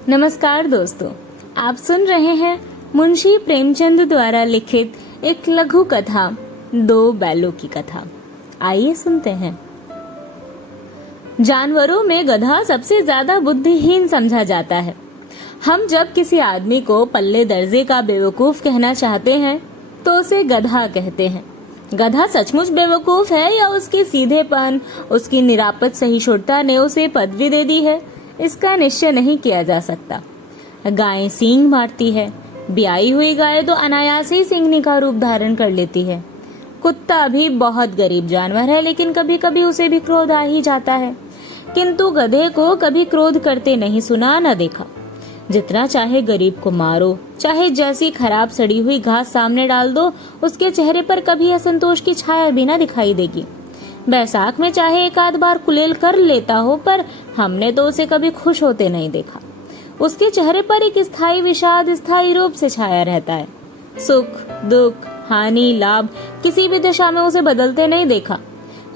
नमस्कार दोस्तों, आप सुन रहे हैं मुंशी प्रेमचंद द्वारा लिखित एक लघु कथा दो बैलों की कथा। आइए सुनते हैं। जानवरों में गधा सबसे ज्यादा बुद्धिहीन समझा जाता है। हम जब किसी आदमी को पल्ले दर्जे का बेवकूफ कहना चाहते हैं तो उसे गधा कहते हैं। गधा सचमुच बेवकूफ है या उसके सीधेपन, उसकी निरापद सहिष्णुता ने उसे पदवी दे दी है, इसका निश्चय नहीं किया जा सकता। गाय सींग मारती है, ब्याई हुई गाय तो अनायास ही सींगनी का रूप धारण कर लेती है। कुत्ता भी बहुत गरीब जानवर है, लेकिन कभी कभी उसे भी क्रोध आ ही जाता है, किंतु गधे को कभी क्रोध करते नहीं सुना न देखा। जितना चाहे गरीब को मारो, चाहे जैसी खराब सड़ी हुई घास सामने डाल दो, उसके चेहरे पर कभी असंतोष की छाया भी न दिखाई देगी। बैसाख में चाहे एक आध बार कुलेल कर लेता हो, पर हमने तो उसे कभी खुश होते नहीं देखा। उसके चेहरे पर एक स्थायी विषाद स्थायी रूप से छाया रहता है। सुख, दुख, हानि, लाभ किसी भी दिशा में उसे बदलते नहीं देखा।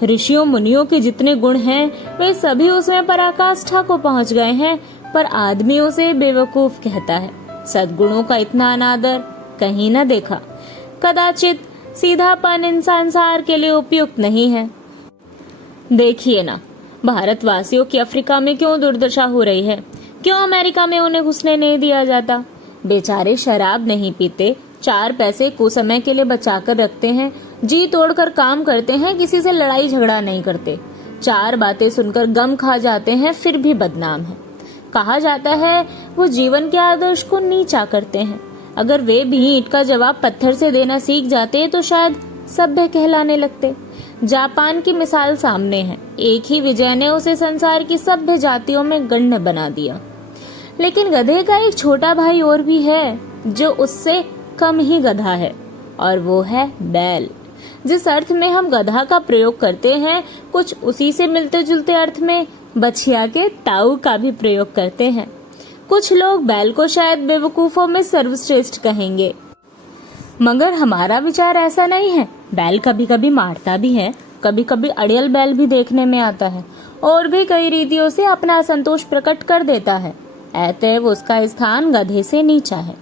ऋषियों मुनियों के जितने गुण हैं वे सभी उसमें पराकाष्ठा को पहुंच गए हैं, पर आदमी उसे बेवकूफ कहता है। सद्गुणों का इतना अनादर कहीं न देखा। कदाचित सीधापन इंसान संसार के लिए उपयुक्त नहीं है। देखिए ना, भारतवासियों की अफ्रीका में क्यों दुर्दशा हो रही है, क्यों अमेरिका में उन्हें घुसने नहीं दिया जाता। बेचारे शराब नहीं पीते, 4 पैसे कुसमय के लिए बचाकर रखते हैं, जी तोड़कर काम करते हैं, किसी से लड़ाई झगड़ा नहीं करते। 4 बातें सुनकर गम खा जाते हैं, फिर भी बदनाम है। कहा जाता है वो जीवन के आदर्श को नीचा करते हैं। अगर वे भी ईंट का जवाब पत्थर से देना सीख जाते तो शायद सभ्य कहलाने लगते। जापान की मिसाल सामने है। एक ही विजय ने उसे संसार की सभ्य जातियों में गण्य बना दिया। लेकिन गधे का एक छोटा भाई और भी है जो उससे कम ही गधा है, और वो है बैल। जिस अर्थ में हम गधा का प्रयोग करते हैं, कुछ उसी से मिलते जुलते अर्थ में बछिया के ताऊ का भी प्रयोग करते हैं। कुछ लोग बैल को शायद बेवकूफों में सर्वश्रेष्ठ कहेंगे, मगर हमारा विचार ऐसा नहीं है। बैल कभी कभी मारता भी है, कभी कभी अड़ियल बैल भी देखने में आता है, और भी कई रीतियों से अपना असंतोष प्रकट कर देता है। अतएव उसका स्थान गधे से नीचा है।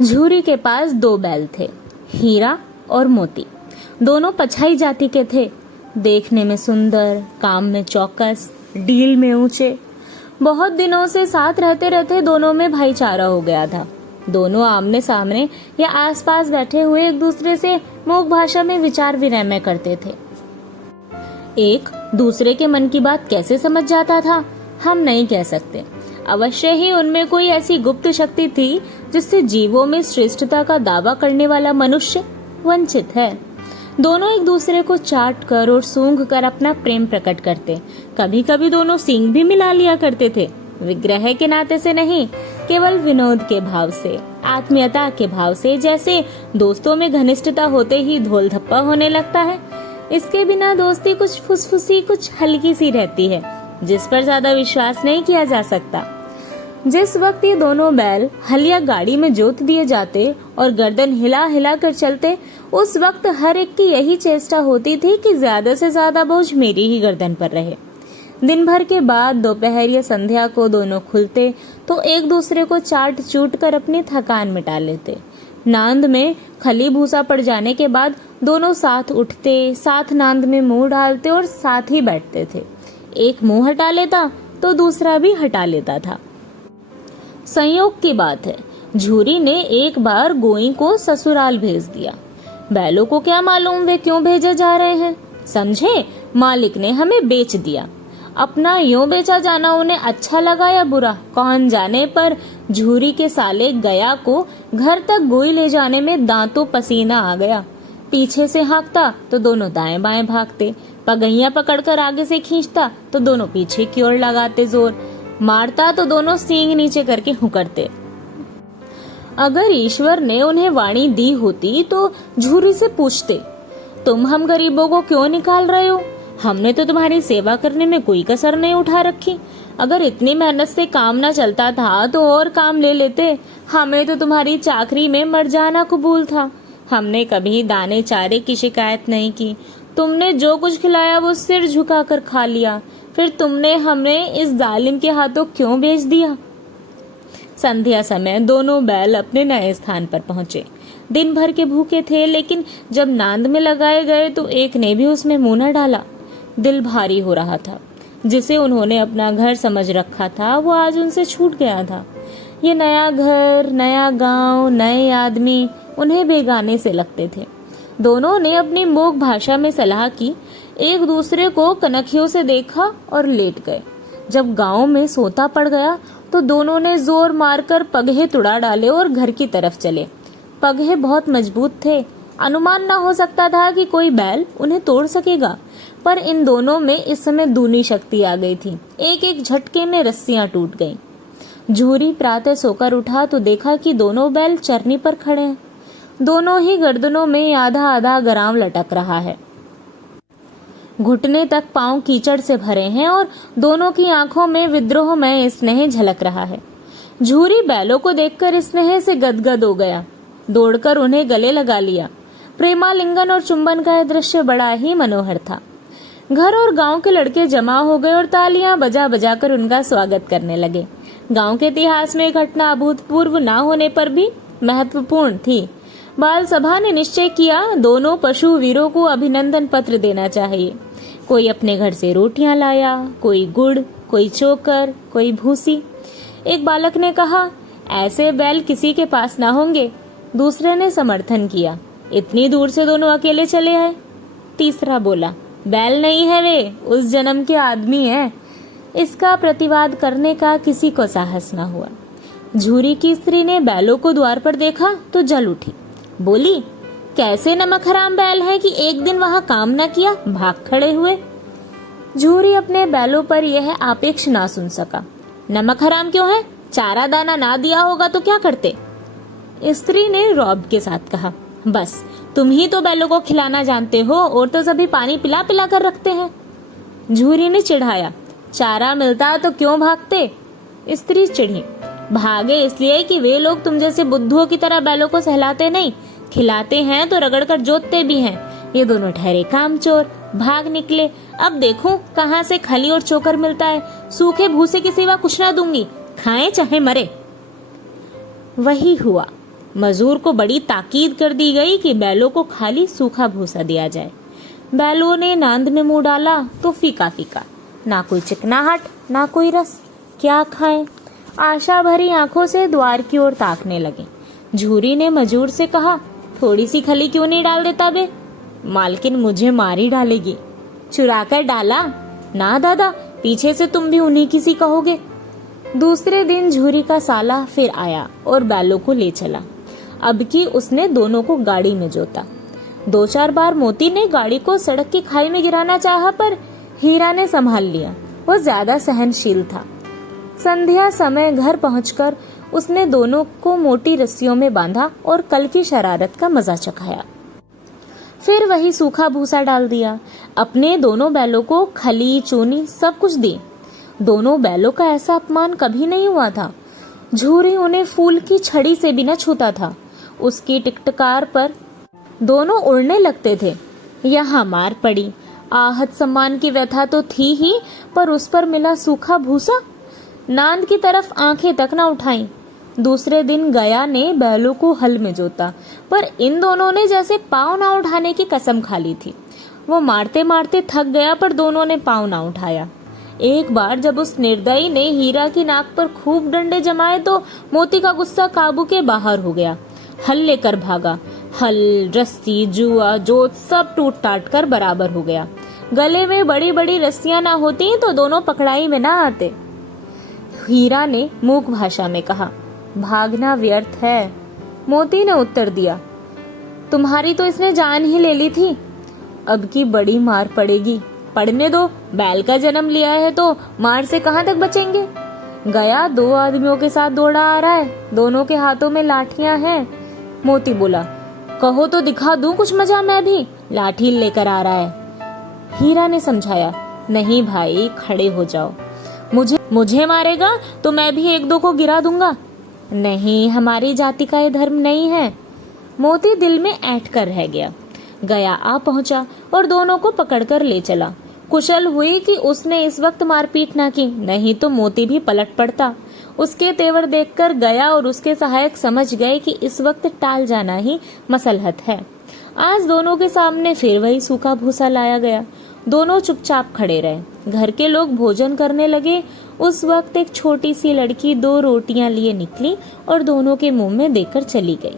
झूरी के पास 2 बैल थे, हीरा और मोती। दोनों पछाई जाति के थे, देखने में सुंदर, काम में चौकस, डील में ऊंचे। बहुत दिनों से साथ रहते रहते दोनों में भाईचारा हो गया था। दोनों आमने सामने या आसपास बैठे हुए एक दूसरे से मूक भाषा में विचार विनिमय करते थे। एक दूसरे के मन की बात कैसे समझ जाता था हम नहीं कह सकते। अवश्य ही उनमें कोई ऐसी गुप्त शक्ति थी जिससे जीवों में श्रेष्ठता का दावा करने वाला मनुष्य वंचित है। दोनों एक दूसरे को चाट कर और सूंघ कर अपना प्रेम प्रकट करते। कभी कभी दोनों सींग भी मिला लिया करते थे, विग्रह के नाते से नहीं, केवल विनोद के भाव से, आत्मीयता के भाव से। जैसे दोस्तों में घनिष्ठता होते ही धोल धप्पा होने लगता है, इसके बिना दोस्ती कुछ फुसफुसी, कुछ हल्की सी रहती है, जिस पर ज्यादा विश्वास नहीं किया जा सकता। जिस वक्त ये दोनों बैल हल या गाड़ी में जोत दिए जाते और गर्दन हिला हिला कर चलते, उस वक्त हर एक की यही चेष्टा होती थी कि ज्यादा से ज्यादा बोझ मेरी ही गर्दन पर रहे। दिन भर के बाद दोपहर या संध्या को दोनों खुलते तो एक दूसरे को चाट चूट कर अपनी थकान मिटा लेते। नांद में खली भूसा पड़ जाने के बाद दोनों साथ उठते, साथ नांद में मुंह डालते और साथ ही बैठते थे। एक मुंह हटा लेता तो दूसरा भी हटा लेता था। संयोग की बात है, झूरी ने एक बार गोई को ससुराल भेज दिया। बैलों को क्या मालूम वे क्यों भेजे जा रहे हैं। समझे, मालिक ने हमें बेच दिया। अपना यूं बेचा जाना उन्हें अच्छा लगा या बुरा कौन जाने, पर झूरी के साले गया को घर तक गोई ले जाने में दांतों पसीना आ गया। पीछे से हाँकता तो दोनों दाएं बाएं भागते, पगैया पकड़कर आगे से खींचता तो दोनों पीछे की ओर लगाते जोर, मारता तो दोनों सींग नीचे करके हुकरते। अगर ईश्वर ने उन्हें वाणी दी होती तो झूरी से पूछते, तुम हम गरीबों को क्यों निकाल रहे हो? हमने तो तुम्हारी सेवा करने में कोई कसर नहीं उठा रखी। अगर इतनी मेहनत से काम न चलता था तो और काम ले लेते। हमें तो तुम्हारी चाकरी में मर जाना कबूल था। हमने कभी दाने चारे की शिकायत नहीं की। तुमने जो कुछ खिलाया वो सिर झुकाकर खा लिया। फिर तुमने हमें इस जालिम के हाथों क्यों बेच दिया? संध्या समय दोनों बैल अपने नए स्थान पर पहुंचे। दिन भर के भूखे थे, लेकिन जब नांद में लगाए गए तो एक ने भी उसमें मुंह न डाला। दिल भारी हो रहा था। जिसे उन्होंने अपना घर समझ रखा था वो आज उनसे छूट गया था। ये नया घर, नया गांव, नए आदमी उन्हें बेगाने से लगते थे। दोनों ने अपनी मूक भाषा में सलाह की, एक दूसरे को कनखियों से देखा और लेट गए। जब गांव में सोता पड़ गया तो दोनों ने जोर मारकर पगहे तुड़ा डाले और घर की तरफ चले। पगहे बहुत मजबूत थे। अनुमान न हो सकता था कि कोई बैल उन्हें तोड़ सकेगा, पर इन दोनों में इस समय दूनी शक्ति आ गई थी। एक एक झटके में रस्सियां टूट गईं। झूरी प्रातः सोकर उठा तो देखा कि दोनों बैल चरनी पर खड़े हैं। दोनों ही गर्दनों में आधा आधा गराम लटक रहा है। घुटने तक पांव कीचड़ से भरे हैं और दोनों की आंखों में विद्रोहमय स्नेह झलक रहा है। झूरी बैलों को देखकर स्नेह से गदगद हो गया। दौड़कर उन्हें गले लगा लिया। प्रेमालिंगन और चुंबन का यह दृश्य बड़ा ही मनोहर था। घर और गांव के लड़के जमा हो गए और तालियां बजा बजा कर उनका स्वागत करने लगे। गांव के इतिहास में घटना अभूतपूर्व न होने पर भी महत्वपूर्ण थी। बाल सभा ने निश्चय किया, दोनों पशु वीरों को अभिनंदन पत्र देना चाहिए। कोई अपने घर से रोटियां लाया, कोई गुड़, कोई चोकर, कोई भूसी। एक बालक ने कहा, ऐसे बैल किसी के पास ना होंगे। दूसरे ने समर्थन किया, इतनी दूर से दोनों अकेले चले आए। तीसरा बोला, बैल नहीं है वे, उस जन्म के आदमी हैं। इसका प्रतिवाद करने का किसी को साहस न हुआ। झूरी की स्त्री ने बैलों को द्वार पर देखा तो जल उठी। बोली, कैसे नमक हराम बैल है कि एक दिन वहां काम न किया, भाग खड़े हुए। झूरी अपने बैलों पर यह आपेक्ष ना सुन सका। नमक हराम क्यों है? चारा दाना ना दिया होगा तो क्या करते? स्त्री ने रौब के साथ कहा, बस तुम ही तो बैलों को खिलाना जानते हो, और तो सभी पानी पिला पिला कर रखते हैं। झूरी ने चिढ़ाया, चारा मिलता तो क्यों भागते? स्त्री चिढ़ी, भागे इसलिए कि वे लोग तुम जैसे बुद्धुओं की तरह बैलों को सहलाते नहीं, खिलाते हैं तो रगड़कर जोतते भी हैं। ये दोनों ठहरे कामचोर, भाग निकले। अब देखूं कहां से खली और चोकर मिलता है। सूखे भूसे की सिवा कुछ ना दूंगी, खाएं चाहे मरे। वही हुआ। मजूर को बड़ी ताकीद कर दी गई कि बैलों को खाली सूखा भूसा दिया जाए। बैलों ने नांद में मुंह डाला तो फीका फीका, ना कोई चिकनाहट ना कोई रस। क्या खाएं? आशा भरी आंखों से द्वार की ओर ताकने लगे। झूरी ने मजूर से कहा, थोड़ी सी खली क्यों नहीं डाल देता बे? मालकिन मुझे मारी डालेगी। चुरा कर डाला? ना दादा, पीछे से तुम भी उन्हीं की सी कहोगे। दूसरे दिन झूरी का साला फिर आया और बैलों को ले चला। अब की उसने दोनों को गाड़ी में जोता। 2-4 बार मोती ने गाड़ी को सड़क की खाई में गिराना चाहा, पर हीरा ने संभाल लिया। वो ज्यादा सहनशील था। संध्या समय घर पहुंचकर उसने दोनों को मोटी रस्सियों में बांधा और कल की शरारत का मजा चखाया। फिर वही सूखा भूसा डाल दिया। अपने दोनों बैलों को खली चूनी सब कुछ दी। दोनों बैलों का ऐसा अपमान कभी नहीं हुआ था। झूरी उन्हें फूल की छड़ी से भी न छूता था। उसकी टिकटकार पर दोनों उड़ने लगते थे। यहाँ मार पड़ी। आहत सम्मान की व्यथा तो थी ही, पर उस पर मिला सूखा भूसा। नांद की तरफ आंखें तक न उठाई। दूसरे दिन गया ने बैलों को हल में जोता, पर इन दोनों ने जैसे पांव ना उठाने की कसम खा ली थी। वो मारते मारते थक गया, पर दोनों ने पांव ना उठाया। एक बार जब उस निर्दयी ने हीरा की नाक पर खूब डंडे जमाए तो मोती का गुस्सा काबू के बाहर हो गया। हल लेकर भागा। हल, रस्सी, जुआ, जोत सब टूट टाट कर बराबर हो गया। गले में बड़ी बड़ी रस्सियां ना होती तो दोनों पकड़ाई में ना आते। हीरा ने मूक भाषा में कहा, भागना व्यर्थ है। मोती ने उत्तर दिया, तुम्हारी तो इसने जान ही ले ली थी। अब की बड़ी मार पड़ेगी। पड़ने दो, बैल का जन्म लिया है तो मार से कहां तक बचेंगे। गया 2 आदमियों के साथ दौड़ा आ रहा है। दोनों के हाथों में लाठियां हैं। मोती बोला, कहो तो दिखा दूं कुछ मजा मैं भी। लाठी लेकर आ रहा है। हीरा ने समझाया, नहीं भाई, खड़े हो जाओ। मुझे मारेगा तो मैं भी 1-2 को गिरा दूंगा। नहीं, हमारी जाति का ये धर्म नहीं है। मोती दिल में ऐंठ कर रह गया। गया आ पहुंचा और दोनों को पकड़कर ले चला। कुशल हुई कि उसने इस वक्त मारपीट ना की, नहीं तो मोती भी पलट पड़ता। उसके तेवर देखकर गया और उसके सहायक समझ गए कि इस वक्त टाल जाना ही मसलहत है। आज दोनों के सामने फिर वही सूखा भूसा लाया गया। दोनों चुपचाप खड़े रहे। घर के लोग भोजन करने लगे। उस वक्त एक छोटी सी लड़की 2 रोटियां लिए निकली और दोनों के मुंह में देकर चली गई।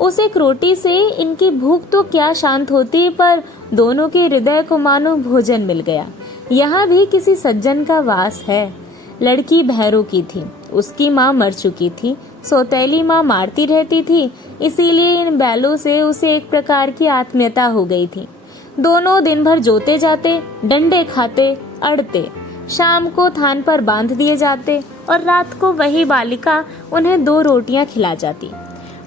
उस एक रोटी से इनकी भूख तो क्या शांत होती, पर दोनों के हृदय को मानो भोजन मिल गया। यहाँ भी किसी सज्जन का वास है। लड़की भैरों की थी, उसकी माँ मर चुकी थी। सौतेली माँ मारती रहती थी, इसीलिए इन बैलों से उसे एक प्रकार की आत्मीयता हो गई थी। दोनों दिन भर जोते जाते, डंडे खाते, अड़ते। शाम को थान पर बांध दिए जाते और रात को वही बालिका उन्हें 2 रोटियां खिला जाती।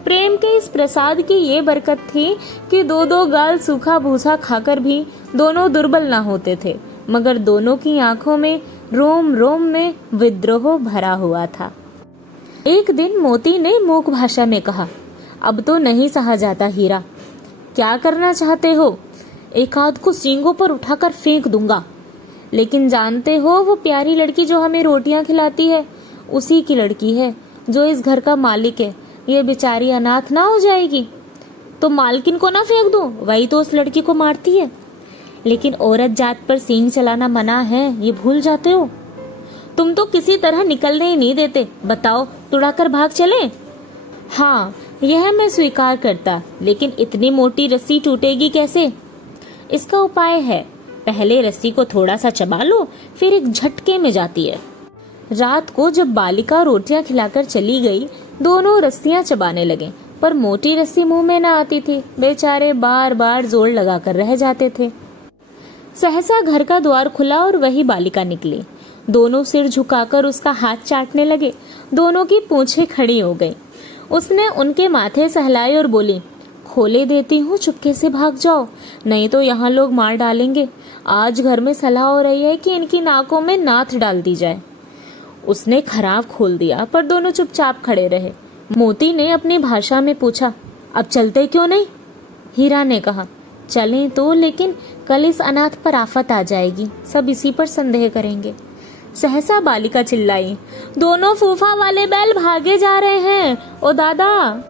प्रेम के इस प्रसाद की ये बरकत थी कि 2-2 गाल सूखा भूसा खाकर भी दोनों दुर्बल ना होते थे, मगर दोनों की आंखों में रोम रोम में विद्रोह भरा हुआ था। एक दिन मोती ने मूक भाषा में कहा, अब तो नहीं सहा जाता हीरा, क्या करना चाहते हो? एक आध को सींगों पर उठाकर फेंक दूंगा। लेकिन जानते हो वो प्यारी लड़की जो हमें रोटियां खिलाती है, उसी की लड़की है जो इस घर का मालिक है। ये बेचारी अनाथ ना हो जाएगी? तो मालकिन को ना फेंक दूं, वही तो उस लड़की को मारती है। लेकिन औरत जात पर सींग चलाना मना है, ये भूल जाते हो? तुम तो किसी तरह निकलने ही नहीं देते। बताओ, तुड़ाकर भाग चले? हाँ, यह मैं स्वीकार करता, लेकिन इतनी मोटी रस्सी टूटेगी कैसे? इसका उपाय है। पहले रस्सी को थोड़ा सा चबा लो, फिर एक झटके में जाती है। रात को जब बालिका रोटियां खिलाकर चली गई, दोनों रस्सियां चबाने लगे, पर मोटी रस्सी मुंह में ना आती थी। बेचारे बार बार जोर लगाकर रह जाते थे। सहसा घर का द्वार खुला और वही बालिका निकली। दोनों सिर झुकाकर उसका हाथ चाटने लगे। दोनों की पूंछें खड़ी हो गई। उसने उनके माथे सहलाए और बोली, खोले देती हूँ, चुपके से भाग जाओ, नहीं तो यहाँ लोग मार डालेंगे। आज घर में सलाह हो रही है कि इनकी नाकों में नाथ डाल दी जाए। उसने खराब खोल दिया, पर दोनों चुपचाप खड़े रहे। मोती ने अपनी भाषा में पूछा, अब चलते क्यों नहीं? हीरा ने कहा, चलें तो, लेकिन कल इस अनाथ पर आफत आ जाएगी, सब इसी पर संदेह करेंगे। सहसा बालिका चिल्लाई, दोनों फूफा वाले बैल भागे जा रहे हैं। ओ दादा,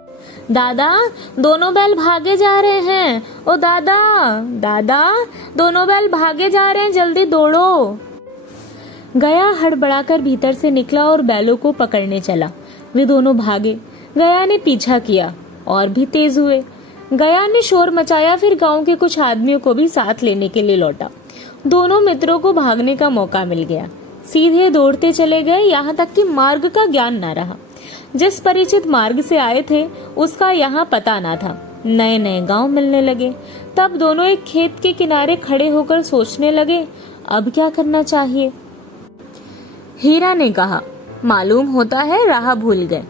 दादा, दोनों बैल भागे जा रहे हैं। ओ दादा, दादा, दोनों बैल भागे जा रहे हैं, जल्दी दौड़ो। गया हड़बड़ाकर भीतर से निकला और बैलों को पकड़ने चला। वे दोनों भागे। गया ने पीछा किया और भी तेज हुए। गया ने शोर मचाया, फिर गांव के कुछ आदमियों को भी साथ लेने के लिए लौटा। दोनों मित्रों को भागने का मौका मिल गया। सीधे दौड़ते चले गए, यहाँ तक कि मार्ग का ज्ञान न रहा। जिस परिचित मार्ग से आए थे उसका यहाँ पता ना था। नए नए गांव मिलने लगे। तब दोनों एक खेत के किनारे खड़े होकर सोचने लगे, अब क्या करना चाहिए। हीरा ने कहा, मालूम होता है राह भूल गए।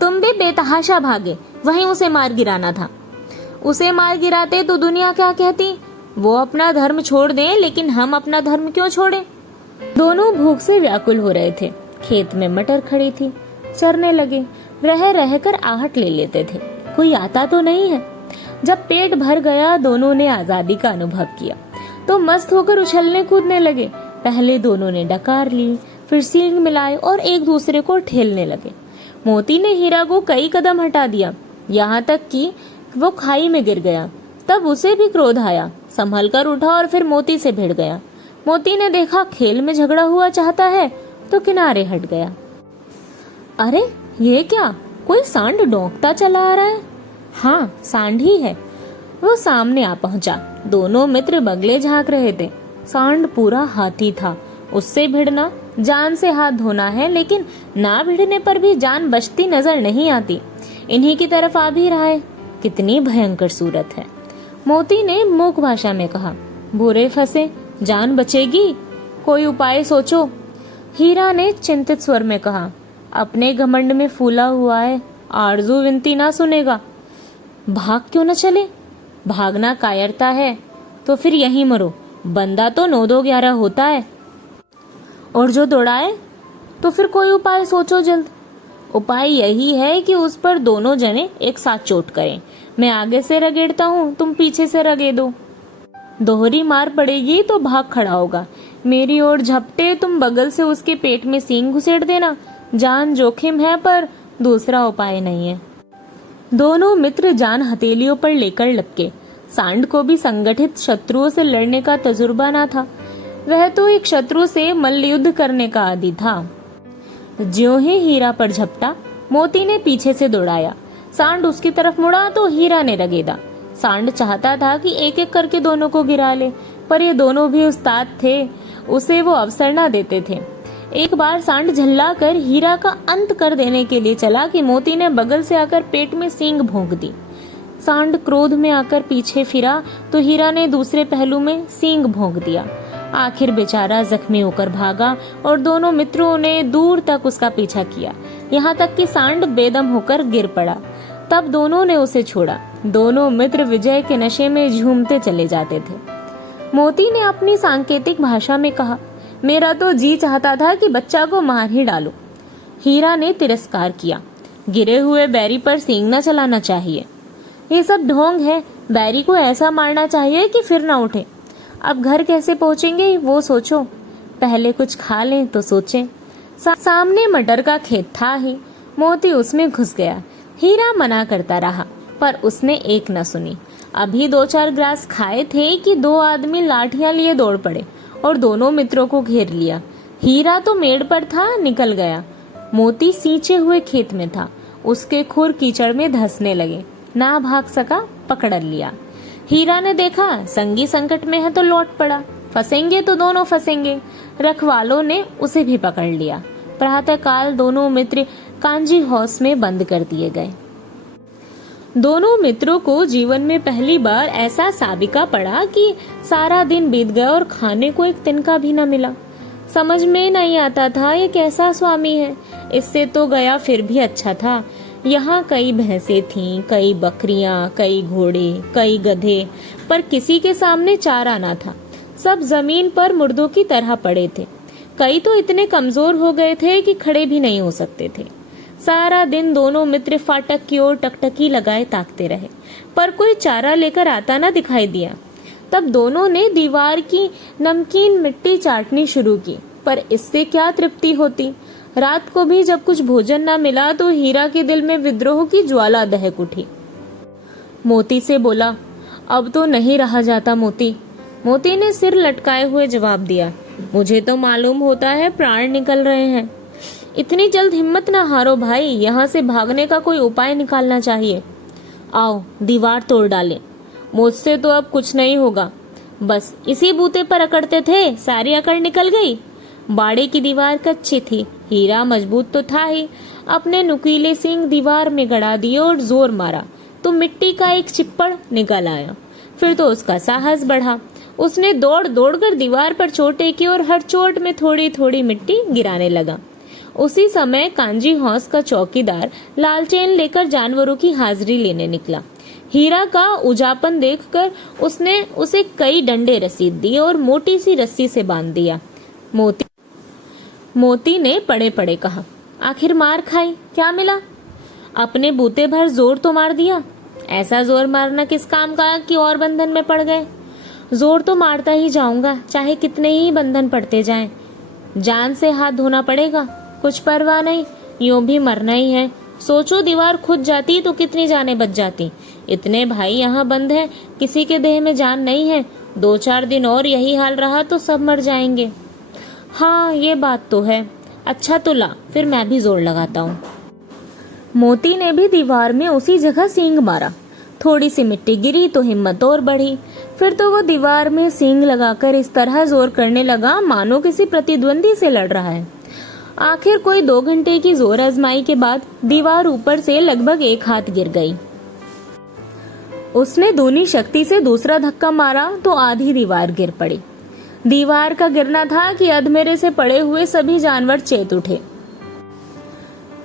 तुम भी बेतहाशा भागे, वहीं उसे मार गिराना था। उसे मार गिराते तो दुनिया क्या कहती? वो अपना धर्म छोड़ दें, लेकिन हम अपना धर्म क्यों छोड़ें? दोनों भूख से व्याकुल हो रहे थे। खेत में मटर खड़ी थी, चरने लगे। रह रहकर आहट ले लेते थे, कोई आता तो नहीं है। जब पेट भर गया, दोनों ने आजादी का अनुभव किया तो मस्त होकर उछलने कूदने लगे। पहले दोनों ने डकार ली, फिर सींग मिलाए और एक दूसरे को ठेलने लगे। मोती ने हीरा को कई कदम हटा दिया, यहाँ तक कि वो खाई में गिर गया। तब उसे भी क्रोध आया, संभल कर उठा और फिर मोती से भिड़ गया। मोती ने देखा खेल में झगड़ा हुआ चाहता है तो किनारे हट गया। अरे ये क्या, कोई सांड डोंकता चला आ रहा है। हाँ, सांड ही है। वो सामने आ पहुंचा। दोनों मित्र बगले झांक रहे थे। सांड पूरा हाथी था। उससे भिड़ना जान से हाथ धोना है, लेकिन ना भिड़ने पर भी जान बचती नजर नहीं आती। इन्हीं की तरफ आ भी रहा है। कितनी भयंकर सूरत है। मोती ने मूक भाषा में कहा, बुरे फंसे, जान बचेगी, कोई उपाय सोचो। हीरा ने चिंतित स्वर में कहा, अपने घमंड में फूला हुआ है, आरजू विनती ना सुनेगा। भाग क्यों न चले? भागना कायरता है तो फिर यहीं मरो। बंदा तो 9-2-11 होता है, और जो दौड़ाए तो फिर कोई उपाय सोचो जल्द। उपाय यही है कि उस पर दोनों जने एक साथ चोट करें। मैं आगे से रगेड़ता हूँ, तुम पीछे से रगेदो। दोहरी मार पड़ेगी तो भाग खड़ा होगा, मेरी ओर झपटे तुम बगल से उसके पेट में सींग घुसेड़ देना। जान जोखिम है पर दूसरा उपाय नहीं है। दोनों मित्र जान हथेलियों पर लेकर लपके। सांड को भी संगठित शत्रुओं से लड़ने का तजुर्बा ना था, वह तो एक शत्रु से मल्ल युद्ध करने का आदी था। ज्यों ही हीरा पर झपटा, मोती ने पीछे से दौड़ाया। सांड उसकी तरफ मुड़ा तो हीरा ने रगेदा। सांड चाहता था कि एक एक करके दोनों को गिरा ले, पर ये दोनों भी उस्ताद थे, उसे वो अवसर न देते थे। एक बार सांड झल्ला कर हीरा का अंत कर देने के लिए चला कि मोती ने बगल से आकर पेट में सींग भोंक दी। सांड क्रोध में आकर पीछे फिरा तो हीरा ने दूसरे पहलू में सींग भोंक दिया। आखिर बेचारा जख्मी होकर भागा और दोनों मित्रों ने दूर तक उसका पीछा किया, यहाँ तक कि सांड बेदम होकर गिर पड़ा। तब दोनों ने उसे छोड़ा। दोनों मित्र विजय के नशे में झूमते चले जाते थे। मोती ने अपनी सांकेतिक भाषा में कहा, मेरा तो जी चाहता था कि बच्चा को मार ही डालूं। हीरा ने तिरस्कार किया, गिरे हुए बैरी पर सींग न चलाना चाहिए, ये सब ढोंग है। बैरी को ऐसा मारना चाहिए कि फिर ना उठे। अब घर कैसे पहुंचेंगे वो सोचो, पहले कुछ खा लें तो सोचें। सामने मटर का खेत था ही, मोती उसमें घुस गया। हीरा मना करता रहा पर उसने एक न सुनी। अभी 2-4 ग्रास खाए थे कि 2 आदमी लाठियां लिए दौड़ पड़े और दोनों मित्रों को घेर लिया। हीरा तो मेड़ पर था, निकल गया। मोती सींचे हुए खेत में था, उसके खुर कीचड़ में धंसने लगे, ना भाग सका, पकड़ लिया। हीरा ने देखा संगी संकट में है तो लौट पड़ा, फंसेंगे तो दोनों फंसेंगे। रखवालों ने उसे भी पकड़ लिया। प्रातःकाल दोनों मित्र कांजी हाउस में बंद कर दिए गए। दोनों मित्रों को जीवन में पहली बार ऐसा साबिका पड़ा कि सारा दिन बीत गया और खाने को एक तिनका भी न मिला। समझ में नहीं आता था ये कैसा स्वामी है। इससे तो गया फिर भी अच्छा था। यहाँ कई भैंसें थीं, कई बकरियां, कई घोड़े, कई गधे, पर किसी के सामने चारा ना था। सब जमीन पर मुर्दों की तरह पड़े थे। कई तो इतने कमजोर हो गए थे कि खड़े भी नहीं हो सकते थे। सारा दिन दोनों मित्र फाटक की ओर टकटकी लगाए ताकते रहे, पर कोई चारा लेकर आता ना दिखाई दिया। तब दोनों ने दीवार की नमकीन मिट्टी चाटनी शुरू की, पर इससे क्या तृप्ति होती। रात को भी जब कुछ भोजन न मिला तो हीरा के दिल में विद्रोह की ज्वाला दहक उठी। मोती से बोला, अब तो नहीं रहा जाता मोती। मोती ने सिर लटकाए हुए जवाब दिया, मुझे तो मालूम होता है प्राण निकल रहे हैं। इतनी जल्द हिम्मत ना हारो भाई, यहाँ से भागने का कोई उपाय निकालना चाहिए। आओ दीवार तोड़ डालें। मुझसे तो अब कुछ नहीं होगा। बस इसी बूते पर अकड़ते थे, सारी अकड़ निकल गई। बाड़े की दीवार कच्ची थी, हीरा मजबूत तो था ही। अपने नुकीले सींग दीवार में गड़ा दिए और जोर मारा तो मिट्टी का एक चिप्पड़ निकल आया। फिर तो उसका साहस बढ़ा। उसने दौड़ दौड़ कर दीवार पर चोटें की और हर चोट में थोड़ी थोड़ी मिट्टी गिराने लगा। उसी समय कांजी हाउस का चौकीदार लालटेन लेकर जानवरों की हाजिरी लेने निकला। हीरा का उजापन देखकर उसने उसे कई डंडे रसीद दिए और मोटी सी रस्सी से बांध दिया। मोती ने पड़े पड़े कहा, आखिर मार खाई, क्या मिला? अपने बूते भर जोर तो मार दिया। ऐसा जोर मारना किस काम का कि और बंधन में पड़ गए? जोर तो मारता ही जाऊंगा, चाहे कितने ही बंधन पड़ते जाएं। जान से हाथ धोना पड़ेगा, कुछ परवाह नहीं, यूं भी मरना ही है। सोचो दीवार खुद जाती तो कितनी जानें बच जाती। इतने भाई यहाँ बंद हैं, किसी के देह में जान नहीं है। 2-4 दिन और यही हाल रहा तो सब मर जाएंगे। हाँ ये बात तो है। अच्छा तो ला, फिर मैं भी जोर लगाता हूँ। मोती ने भी दीवार में उसी जगह सींग मारा। थोड़ी सी मिट्टी गिरी तो हिम्मत और बढ़ी। फिर तो वो दीवार में सींग लगाकर इस तरह जोर करने लगा मानो किसी प्रतिद्वंदी से लड़ रहा है। आखिर कोई 2 घंटे की जोर आजमाई के बाद दीवार ऊपर से लगभग 1 हाथ गिर गई। उसने दूनी शक्ति से दूसरा धक्का मारा तो आधी दीवार गिर पड़ी। दीवार का गिरना था कि अधमेरे से पड़े हुए सभी जानवर चेत उठे।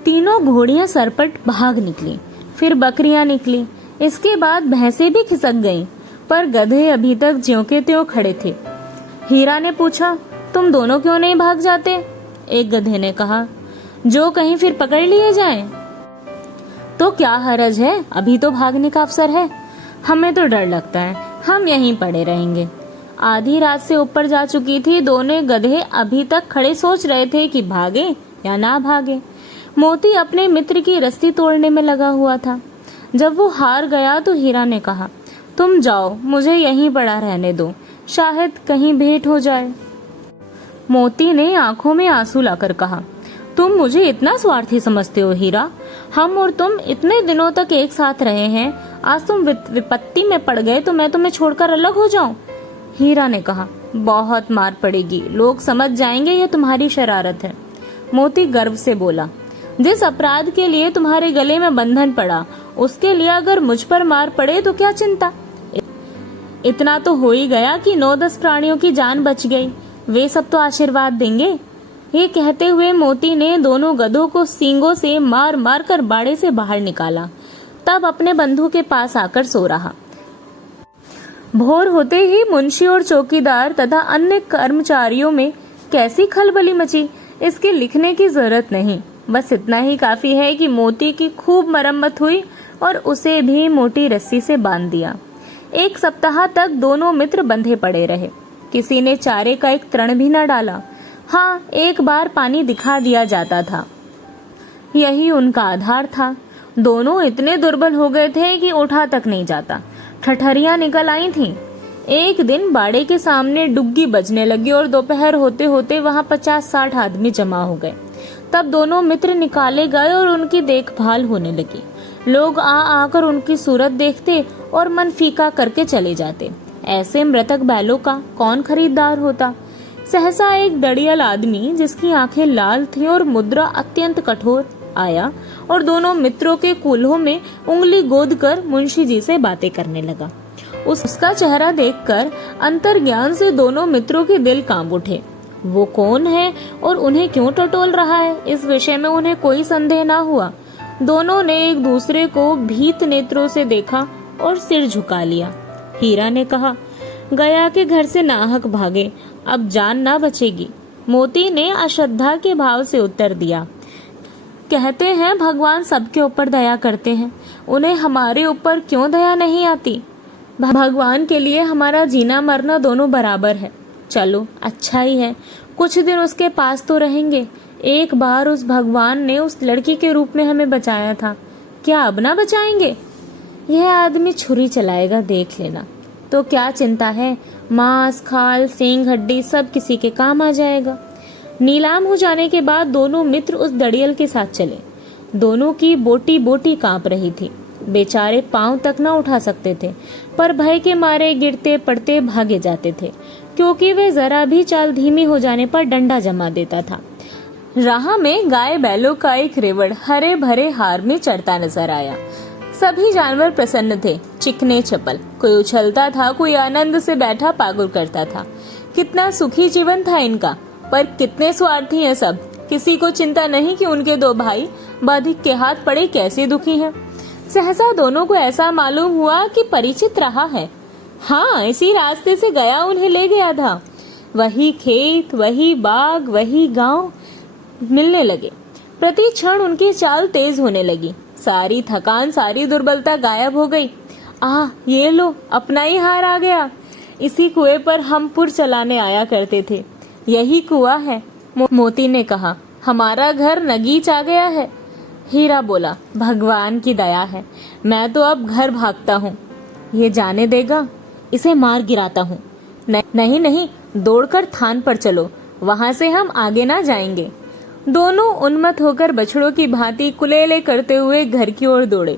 तीनों घोड़ियां सरपट भाग निकली, फिर बकरियां निकली, इसके बाद भैंसें भी खिसक गईं, पर गधे अभी तक ज्यों के त्यों खड़े थे। हीरा ने पूछा, तुम दोनों क्यों नहीं भाग जाते? एक गधे ने कहा, जो कहीं फिर पकड़ लिए जाएं। तो क्या हरज है, अभी तो भागने का अवसर है। हमें तो डर लगता है, हम यहीं पड़े रहेंगे। आधी रात से ऊपर जा चुकी थी। दोनों गधे अभी तक खड़े सोच रहे थे कि भागे या ना भागे। मोती अपने मित्र की रस्सी तोड़ने में लगा हुआ था। जब वो हार गया तो हीरा ने कहा, तुम जाओ, मुझे यहीं पड़ा रहने दो, शायद कहीं भेंट हो जाए। मोती ने आंखों में आंसू लाकर कहा, तुम मुझे इतना स्वार्थी समझते हो हीरा? हम और तुम इतने दिनों तक एक साथ रहे हैं, आज तुम विपत्ति में पड़ गए तो मैं तुम्हें छोड़कर अलग हो जाऊं? हीरा ने कहा, बहुत मार पड़ेगी, लोग समझ जाएंगे यह तुम्हारी शरारत है। मोती गर्व से बोला, जिस अपराध के लिए तुम्हारे गले में बंधन पड़ा, उसके लिए अगर मुझ पर मार पड़े तो क्या चिंता? इतना तो हो ही गया कि 9-10 प्राणियों की जान बच गई, वे सब तो आशीर्वाद देंगे। ये कहते हुए मोती ने दोनों गधों को सींगों से मार मार कर बाड़े से बाहर निकाला। तब अपने बंधु के पास आकर सो रहा। भोर होते ही मुंशी और चौकीदार तथा अन्य कर्मचारियों में कैसी खलबली मची, इसके लिखने की जरूरत नहीं। बस इतना ही काफी है कि मोती की खूब मरम्मत हुई और उसे भी मोटी रस्सी से बांध दिया। 1 सप्ताह तक दोनों मित्र बंधे पड़े रहे। किसी ने चारे का एक तृण भी न डाला। हाँ, एक बार पानी दिखा दिया जाता था, यही उनका आधार था। दोनों इतने दुर्बल हो गए थे कि उठा तक नहीं जाता। ठठरियां निकल आई थीं। एक दिन बाड़े के सामने डुग्गी बजने लगी और दोपहर होते होते वहां 50-60 आदमी जमा हो गए। तब दोनों मित्र निकाले गए और उनकी देखभाल होने लगी। लोग आ आकर उनकी सूरत देखते और मन फीका करके चले जाते। ऐसे मृतक बैलों का कौन खरीदार होता? सहसा एक डड़ियल आदमी, जिसकी आंखें लाल थीं और मुद्रा अत्यंत कठोर, आया और दोनों मित्रों के कूल्हों में उंगली गोद कर मुंशी जी से बातें करने लगा। उसका चेहरा देखकर अंतर्ज्ञान से दोनों मित्रों के दिल कांप उठे। वो कौन है और उन्हें क्यों टटोल रहा है, इस विषय में उन्हें कोई संदेह न हुआ। दोनों ने एक दूसरे को भीत नेत्रों से देखा और सिर झुका लिया। हीरा ने कहा, गया के घर से नाहक भागे, अब जान ना बचेगी। मोती ने अश्रद्धा के भाव से उत्तर दिया, कहते हैं भगवान सबके ऊपर दया करते हैं, उन्हें हमारे ऊपर क्यों दया नहीं आती? भगवान के लिए हमारा जीना मरना दोनों बराबर है। चलो अच्छा ही है, कुछ दिन उसके पास तो रहेंगे। एक बार उस भगवान ने उस लड़की के रूप में हमें बचाया था, क्या अब ना बचाएंगे? यह आदमी छुरी चलाएगा, देख लेना। तो क्या चिंता है, मांस, खाल, सींग, हड्डी सब किसी के काम आ जाएगा। नीलाम हो जाने के बाद दोनों मित्र उस दड़ियल के साथ चले। दोनों की बोटी बोटी कांप रही थी। बेचारे पांव तक न उठा सकते थे, पर भय के मारे गिरते पड़ते भागे जाते थे, क्योंकि वे जरा भी चाल धीमी हो जाने पर डंडा जमा देता था। राह में गाय बैलों का एक रेवड़ हरे भरे हार में चढ़ता नजर आया। सभी जानवर प्रसन्न थे, चिकने चपल। कोई उछलता था, कोई आनंद से बैठा पागुर करता था। कितना सुखी जीवन था इनका, पर कितने स्वार्थी हैं सब। किसी को चिंता नहीं कि उनके 2 भाई बाधिक के हाथ पड़े कैसे दुखी हैं। सहसा दोनों को ऐसा मालूम हुआ कि परिचित रहा है। हाँ, इसी रास्ते से गया उन्हें ले गया था। वही खेत, वही बाग, वही गांव मिलने लगे। प्रति क्षण उनकी चाल तेज होने लगी। सारी थकान, सारी दुर्बलता गायब हो गई। ये लो, अपना ही हार आ गया। इसी कुएं पर हम पुर चलाने आया करते थे, यही कुआं है। मोती ने कहा, हमारा घर नगीच आ गया है। हीरा बोला, भगवान की दया है, मैं तो अब घर भागता हूँ। ये जाने देगा, इसे मार गिराता हूँ। नहीं नहीं, दौड़कर थान पर चलो, वहां से हम आगे ना जाएंगे। दोनों उन्मत्त होकर बछड़ों की भांति कुलेले करते हुए घर की ओर दौड़े।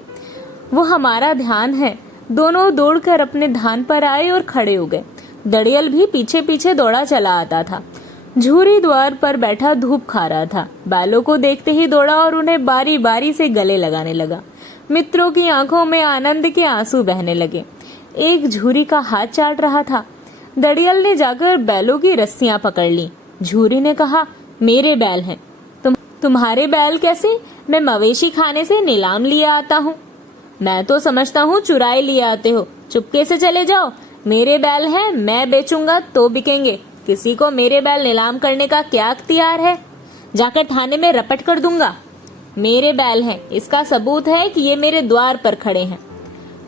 वो हमारा ध्यान है। दोनों दौड़कर अपने धान पर आए और खड़े हो गए। दड़ियल भी पीछे पीछे दौड़ा चला आता था। झूरी द्वार पर बैठा धूप खा रहा था। बैलों को देखते ही दौड़ा और उन्हें बारी बारी से गले लगाने लगा। मित्रों की आंखों में आनंद के आंसू बहने लगे। एक झूरी का हाथ चाट रहा था। दड़ियल ने जाकर बैलों की रस्सियां पकड़ ली। झूरी ने कहा, मेरे बैल हैं। तुम्हारे बैल कैसे? मैं मवेशी खाने से नीलाम लिए आता हूँ। मैं तो समझता हूँ चुराए लिए आते हो। चुपके से चले जाओ। मेरे बैल हैं, मैं बेचूंगा तो बिकेंगे। किसी को मेरे बैल नीलाम करने का क्या अख्तियार है? जाकर थाने में रपट कर दूंगा। मेरे बैल हैं, इसका सबूत है कि ये मेरे द्वार पर खड़े हैं।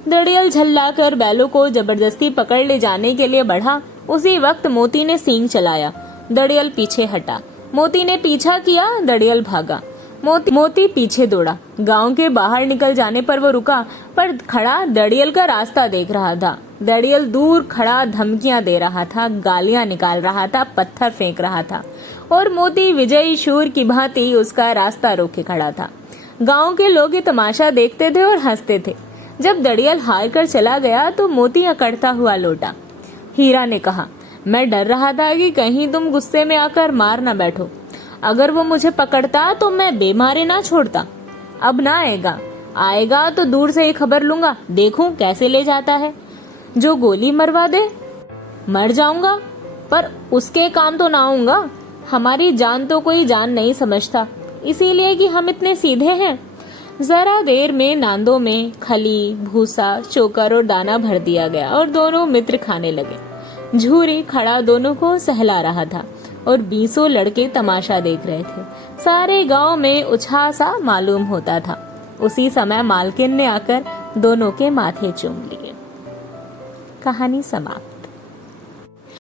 दड़ियल झल्लाकर बैलों को जबरदस्ती पकड़ ले जाने के लिए बढ़ा, उसी वक्त मोती ने सींग चलाया। दड़ियल पीछे हटा। मोती ने पीछा किया, दड़ियल भागा। मोती पीछे दौड़ा। गांव के बाहर निकल जाने पर वो रुका, पर खड़ा दड़ियल का रास्ता देख रहा था। दड़ियल दूर खड़ा धमकियां दे रहा था, गालियां निकाल रहा था, पत्थर फेंक रहा था, और मोती विजयी शूर की भांति उसका रास्ता रोके खड़ा था। गांव के लोग ये तमाशा देखते थे और हंसते थे। जब दड़ियल हार कर चला गया तो मोती अकड़ता हुआ लौटा। हीरा ने कहा, मैं डर रहा था कि कहीं तुम गुस्से में आकर मार न बैठो। अगर वो मुझे पकड़ता तो मैं बेमारे ना छोड़ता। अब ना आएगा तो दूर से ही खबर लूंगा, देखूं कैसे ले जाता है। जो गोली मरवा दे मर जाऊंगा, पर उसके काम तो ना आऊंगा। हमारी जान तो कोई जान नहीं समझता, इसीलिए कि हम इतने सीधे हैं। जरा देर में नांदों में खली, भूसा, चोकर और दाना भर दिया गया और दोनों मित्र खाने लगे। झूरी खड़ा दोनों को सहला रहा था और 20 लड़के तमाशा देख रहे थे। सारे गांव में उछाह सा मालूम होता था। उसी समय मालकिन ने आकर दोनों के माथे चूम लिए। कहानी समाप्त।